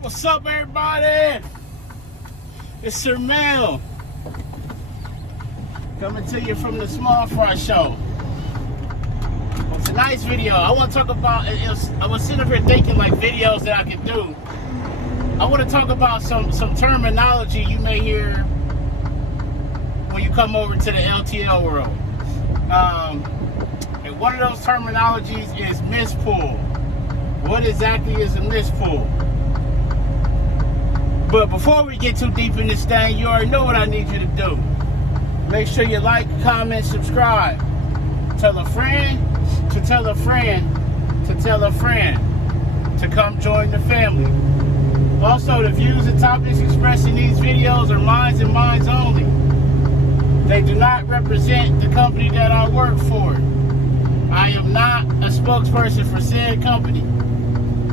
What's up, everybody? It's Sir Mel coming to you from the Small Fry Show. Well, tonight's video, I want to talk about. I was sitting up here thinking like videos that I could do. I want to talk about some terminology you may hear when you come over to the LTL world. And one of those terminologies is mispull. What exactly is a mispull? But before we get too deep in this thing, you already know what I need you to do. Make sure you like, comment, subscribe. Tell a friend to tell a friend to tell a friend to come join the family. Also, the views and topics expressed in these videos are mine and mine only. They do not represent the company that I work for. I am not a spokesperson for said company.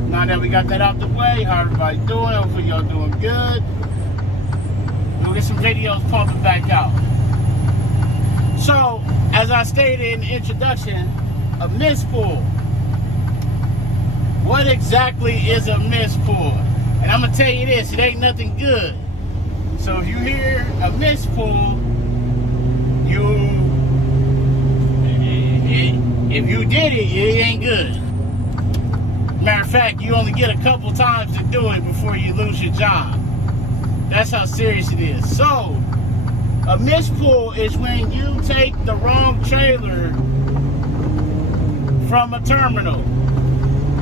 Now that we got that out the way, how everybody doing? Hopefully y'all doing good. We'll get some videos pumping back out. So, as I stated in the introduction, a mispull. What exactly is a mispull? And I'm going to tell you this, it ain't nothing good. So if you hear a mispull, if you did it, it ain't good. Matter of fact, you only get a couple times to do it before you lose your job. That's how serious it is. So, a mispull is when you take the wrong trailer from a terminal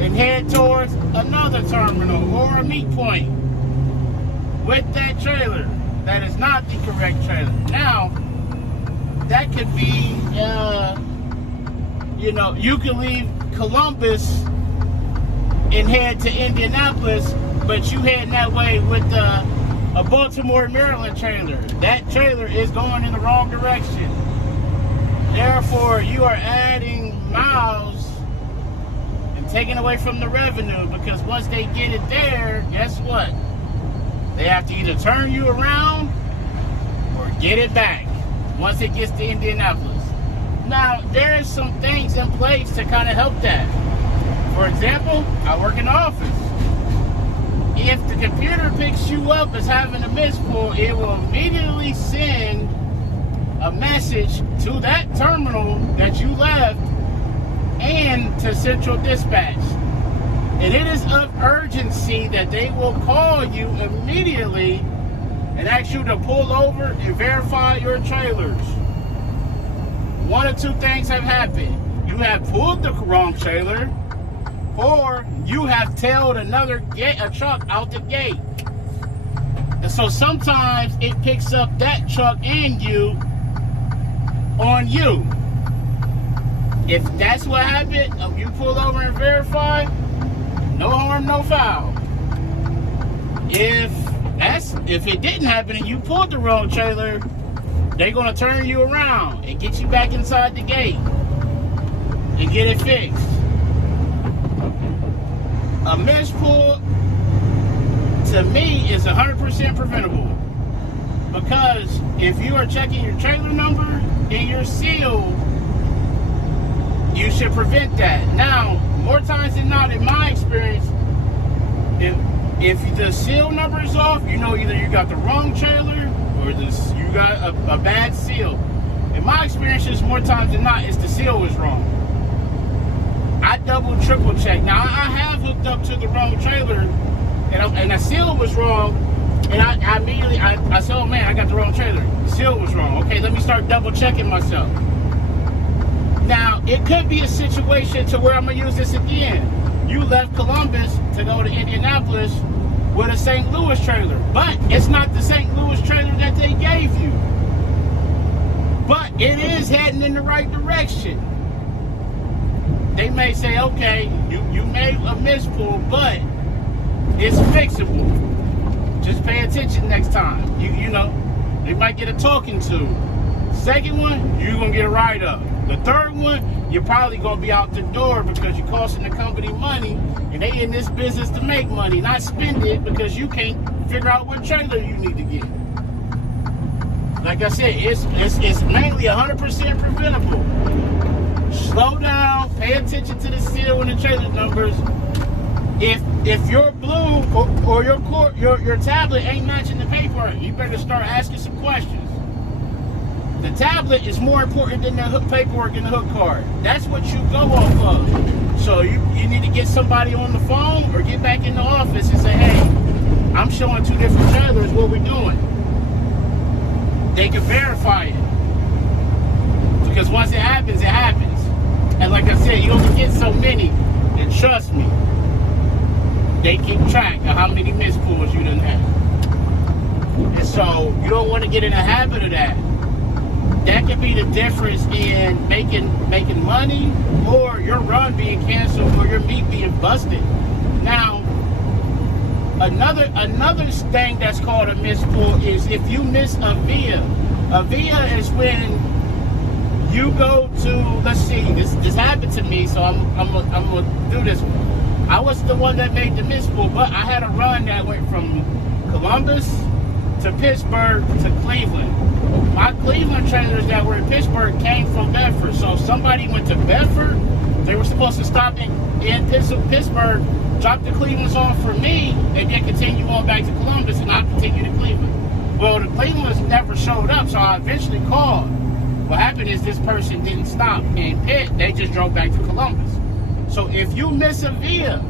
and head towards another terminal or a meet point with that trailer that is not the correct trailer. Now, that could be, you can leave Columbus and head to Indianapolis, but you head that way with a Baltimore, Maryland trailer. That trailer is going in the wrong direction. Therefore, you are adding miles and taking away from the revenue, because once they get it there, guess what? They have to either turn you around or get it back once it gets to Indianapolis. Now, there is some things in place to kind of help that. For example, I work in the office. If the computer picks you up as having a mispull, it will immediately send a message to that terminal that you left and to Central Dispatch. And it is of urgency that they will call you immediately and ask you to pull over and verify your trailers. One of two things have happened. You have pulled the wrong trailer, or you have tailed a truck out the gate. And so sometimes it picks up that truck and you on you. If that's what happened, you pull over and verify, no harm, no foul. If it didn't happen and you pulled the wrong trailer, they're gonna turn you around and get you back inside the gate and get it fixed. A mispull, to me, is 100% preventable, because if you are checking your trailer number and your seal, you should prevent that. Now, more times than not, in my experience, if the seal number is off, either you got the wrong trailer or you got a bad seal. In my experience, more times than not, it's the seal was wrong. I double, triple check. Now, I have hooked up to the wrong trailer, and the seal was wrong, and I immediately said, oh man, I got the wrong trailer. The seal was wrong. Okay, let me start double checking myself. Now, it could be a situation to where I'm going to use this again. You left Columbus to go to Indianapolis with a St. Louis trailer, but it's not the St. Louis trailer that they gave you. But it is heading in the right direction. They may say, okay, you made a mispull, but it's fixable. Just pay attention next time. They might get a talking to. Second one, you're going to get a write-up. The third one, you're probably going to be out the door because you're costing the company money, and they in this business to make money, not spend it because you can't figure out what trailer you need to get. Like I said, it's mainly 100% preventable. Slow down, pay attention to the seal and the trailer numbers. If if your blue or your tablet ain't matching the paperwork, you better start asking some questions. The tablet is more important than the hook paperwork and the hook card. That's what you go off of. So you need to get somebody on the phone or get back in the office and say, hey, I'm showing 2 different trailers, what we're doing. They can verify it. Because once it happens, it happens. And like I said, you only get so many. And trust me, they keep track of how many mispulls you done have. And so you don't want to get in a habit of that. That could be the difference in making money or your run being canceled or your meet being busted. Now, another thing that's called a mispull is if you miss a via. A via is when you go to, let's see, this happened to me, so I'm gonna do this one. I was the one that made the mispull, but I had a run that went from Columbus to Pittsburgh to Cleveland. My Cleveland trailers that were in Pittsburgh came from Bedford. So if somebody went to Bedford, they were supposed to stop in Pittsburgh, drop the Clevelands off for me, and then continue on back to Columbus, and I'll continue to Cleveland. Well, the Clevelands never showed up, so I eventually called. What happened is this person didn't stop in Pitt, they just drove back to Columbus. So if you miss a via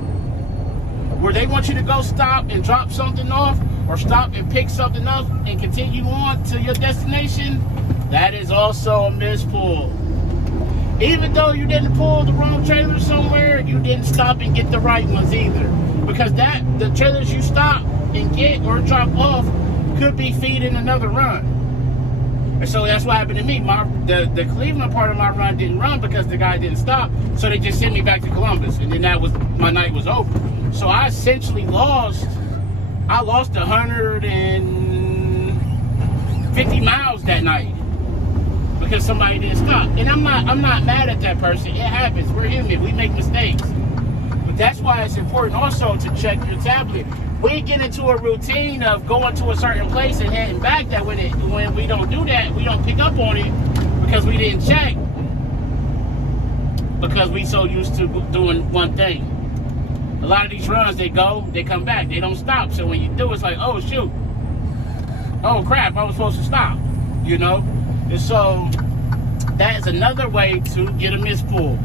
where they want you to go stop and drop something off, or stop and pick something up and continue on to your destination, that is also a mispull. Even though you didn't pull the wrong trailer somewhere, you didn't stop and get the right ones either. Because the trailers you stop and get or drop off could be feeding another run. And so that's what happened to me. The Cleveland part of my run didn't run because the guy didn't stop, so they just sent me back to Columbus, and then my night was over. So I essentially lost 150 miles that night because somebody didn't stop. And I'm not mad at that person. It happens. We're human. We make mistakes. But that's why it's important also to check your tablet. We get into a routine of going to a certain place and heading back, that when we don't do that, we don't pick up on it because we didn't check. Because we so used to doing one thing. A lot of these runs, they go, they come back, they don't stop. So when you do, it's like, oh shoot, oh crap, I was supposed to stop, you know? And so that is another way to get a mispull.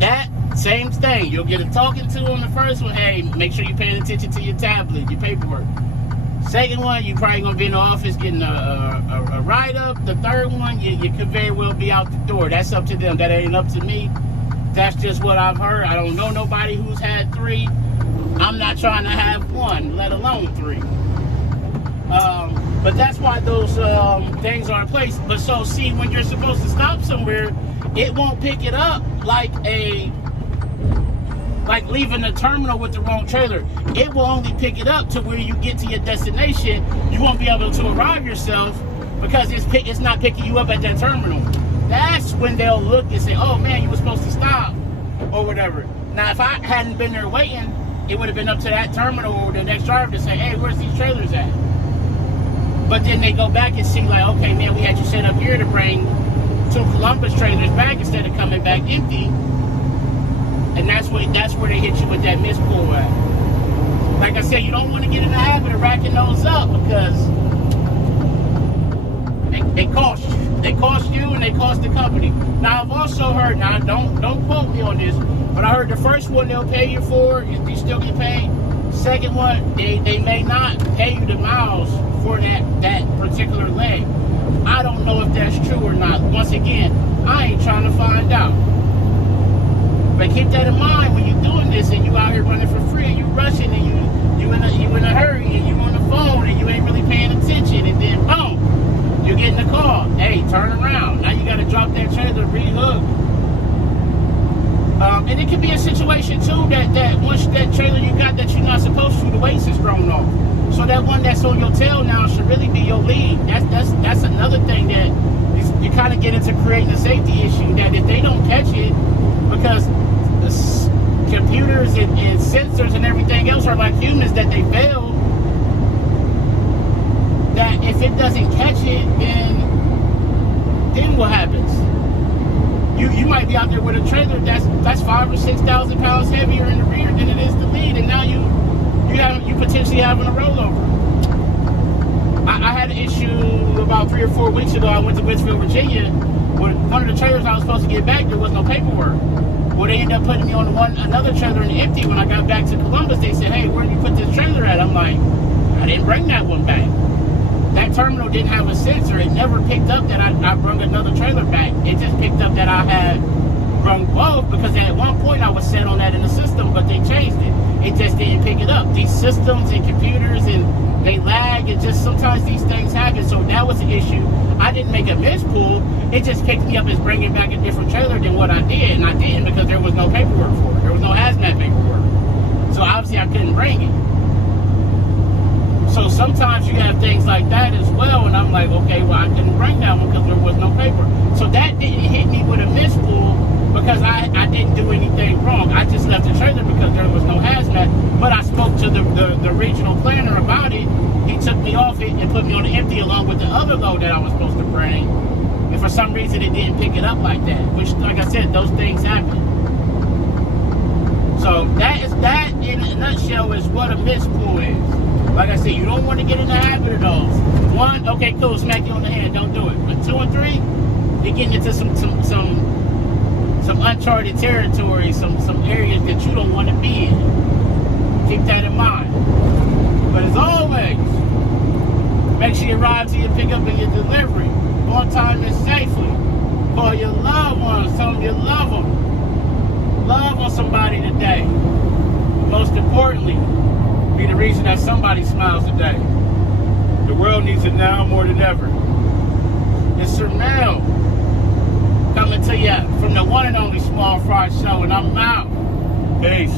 That same thing, you'll get a talking to on the first one. Hey, make sure you're paying attention to your tablet, your paperwork. Second one, you're probably gonna be in the office getting a write-up. The third one, you could very well be out the door. That's up to them, that ain't up to me. That's just what I've heard. I don't know nobody who's had 3. I'm not trying to have 1, let alone 3. But that's why those things are in place. But so see, when you're supposed to stop somewhere, it won't pick it up like leaving the terminal with the wrong trailer. It will only pick it up to where you get to your destination. You won't be able to arrive yourself because it's not picking you up at that terminal. That's when they'll look and say, oh man, you were supposed to stop, or whatever. Now, if I hadn't been there waiting, it would have been up to that terminal or the next driver to say, hey, where's these trailers at? But then they go back and see, like, okay, man, we had you set up here to bring 2 Columbus trailers back instead of coming back empty. And that's where they hit you with that mispull at. Like I said, you don't want to get in the habit of racking those up because they cost you. They cost you and they cost the company. Now, I've also heard, now don't quote me on this, but I heard the first one they'll pay you for, you still get paid. Second one, they may not pay you the miles for that particular leg. I don't know if that's true or not. Once again, I ain't trying to find out. But keep that in mind when you're doing this and you out here running for free and you rushing and you in a hurry and you on the phone and you ain't really paying attention, and then boom, you get in the car. Hey, turn around. Now you got to drop that trailer, re-hook. And it could be a situation too that once that trailer you got that you're not supposed to, the weights is thrown off. So that one that's on your tail now should really be your lead. That's another thing that you kind of get into creating a safety issue, that if they don't catch it, because the computers and sensors and everything else are like humans, that they fail, that if it doesn't catch it, then what happens? You might be out there with a trailer that's 5,000 or 6,000 pounds heavier in the rear than it is the lead, and now you potentially having a rollover. I had an issue about 3 or 4 weeks ago. I went to Richfield, Virginia. With one of the trailers I was supposed to get back, there was no paperwork. Well, they ended up putting me on another trailer in empty. When I got back to Columbus, they said, hey, where did you put this trailer at? I'm like, I didn't bring that one back. That terminal didn't have a sensor. It never picked up that I brought another trailer back. It just picked up that I had brought both, because at one point I was set on that in the system, but they changed it. It just didn't pick it up. These systems and computers, and they lag, and just sometimes these things happen. So that was the issue. I didn't make a mispull. It just picked me up as bringing back a different trailer than what I did, and I didn't because there was no paperwork for it. There was no hazmat paperwork. So obviously I couldn't bring it. So sometimes you have things like that as well, and I'm like, okay, well, I couldn't bring that one because there was no paper. So that didn't hit me with a mispull because I didn't do anything wrong. I just left the trailer because there was no hazmat, but I spoke to the regional planner about it. He took me off it and put me on the empty along with the other load that I was supposed to bring. And for some reason, it didn't pick it up like that, which, like I said, those things happen. So that in a nutshell is what a mispull is. Like I said, you don't want to get in the habit of those. 1, okay, cool, smack you on the head, don't do it. But 2 and 3, you're getting into some uncharted territory, some areas that you don't want to be in. Keep that in mind. But as always, make sure you arrive to your pickup and your delivery on time and safely. Call your loved ones, tell them you love them. Love on somebody today. Most importantly, be the reason that somebody smiles today. The world needs it now more than ever. It's Sir Mel coming to you from the one and only Small Fry Show, and I'm out. Peace.